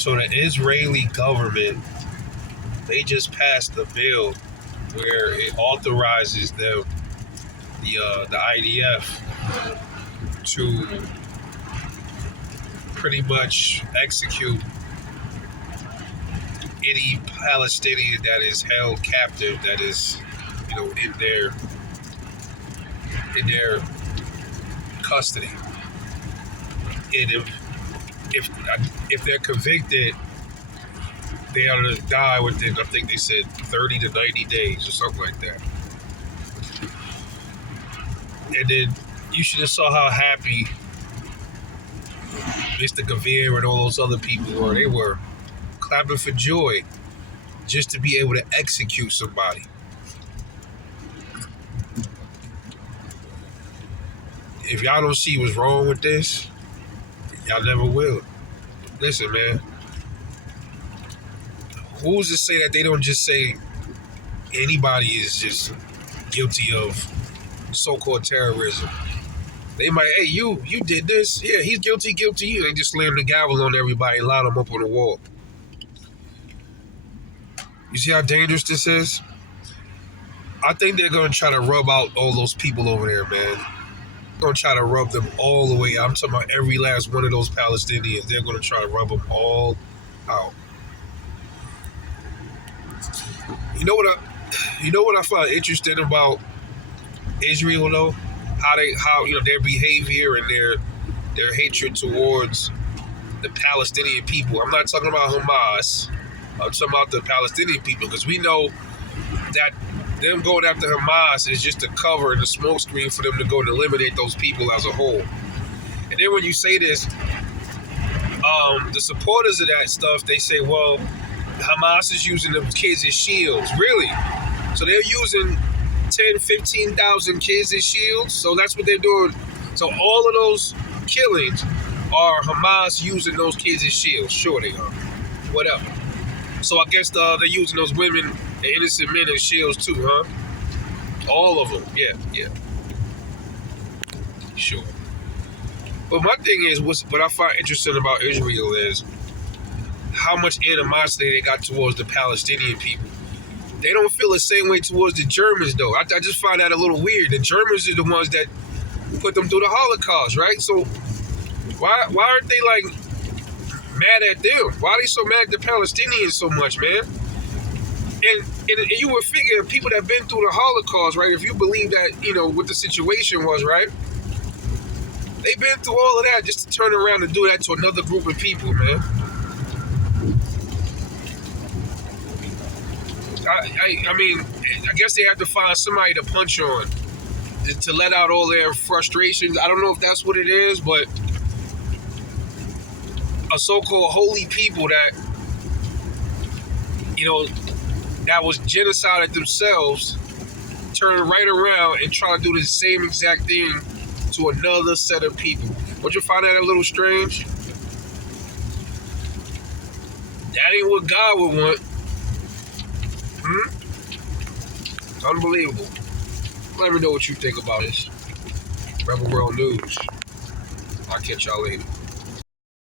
So the Israeli government, they just passed a bill where it authorizes them, the IDF, to pretty much execute any Palestinian that is held captive, that is, in their custody. And if they're convicted, they are to die within, I think they said 30 to 90 days or something like that. And then you should have saw how happy Mr. Ben-Gvir and all those other people were. They were clapping for joy just to be able to execute somebody. If y'all don't see what's wrong with this, y'all never will. Listen, man. Who's to say that they don't just say anybody is just guilty of so-called terrorism? They might, hey, you did this. Yeah, he's guilty. You. They just slam the gavel on everybody and line them up on the wall. You see how dangerous this is? I think they're going to try to rub out all those people over there, man. They're going to try to rub them all the way out. I'm talking about every last one of those Palestinians. They're going to try to rub them all out. You know what I find interesting about Israel, though? How their behavior and their hatred towards the Palestinian people. I'm not talking about Hamas. I'm talking about the Palestinian people, because we know that them going after Hamas is just a cover and a smokescreen for them to go and eliminate those people as a whole. And then when you say this, the supporters of that stuff, they say, well, Hamas is using the kids as shields. Really? So they're using 10, 15,000 kids as shields? So that's what they're doing. So all of those killings are Hamas using those kids as shields. Sure they are. Whatever. So I guess they're using those women and innocent men as shields too, huh? All of them. Yeah. Sure. But my thing is, what I find interesting about Israel is how much animosity they got towards the Palestinian people. They don't feel the same way towards the Germans, though. I just find that a little weird. The Germans are the ones that put them through the Holocaust, right? So why aren't they like mad at them? Why are they so mad at the Palestinians so much, man? And you would figure people that have been through the Holocaust, right? If you believe that, what the situation was, right? They've been through all of that just to turn around and do that to another group of people, man. I mean, I guess they have to find somebody to punch on to let out all their frustrations. I don't know if that's what it is, but a so-called holy people that, that was genocided themselves, turn right around and try to do the same exact thing to another set of people. Don't you find that a little strange? That ain't what God would want. Unbelievable. Let me know what you think about this. RebelWorld News. I'll catch y'all later.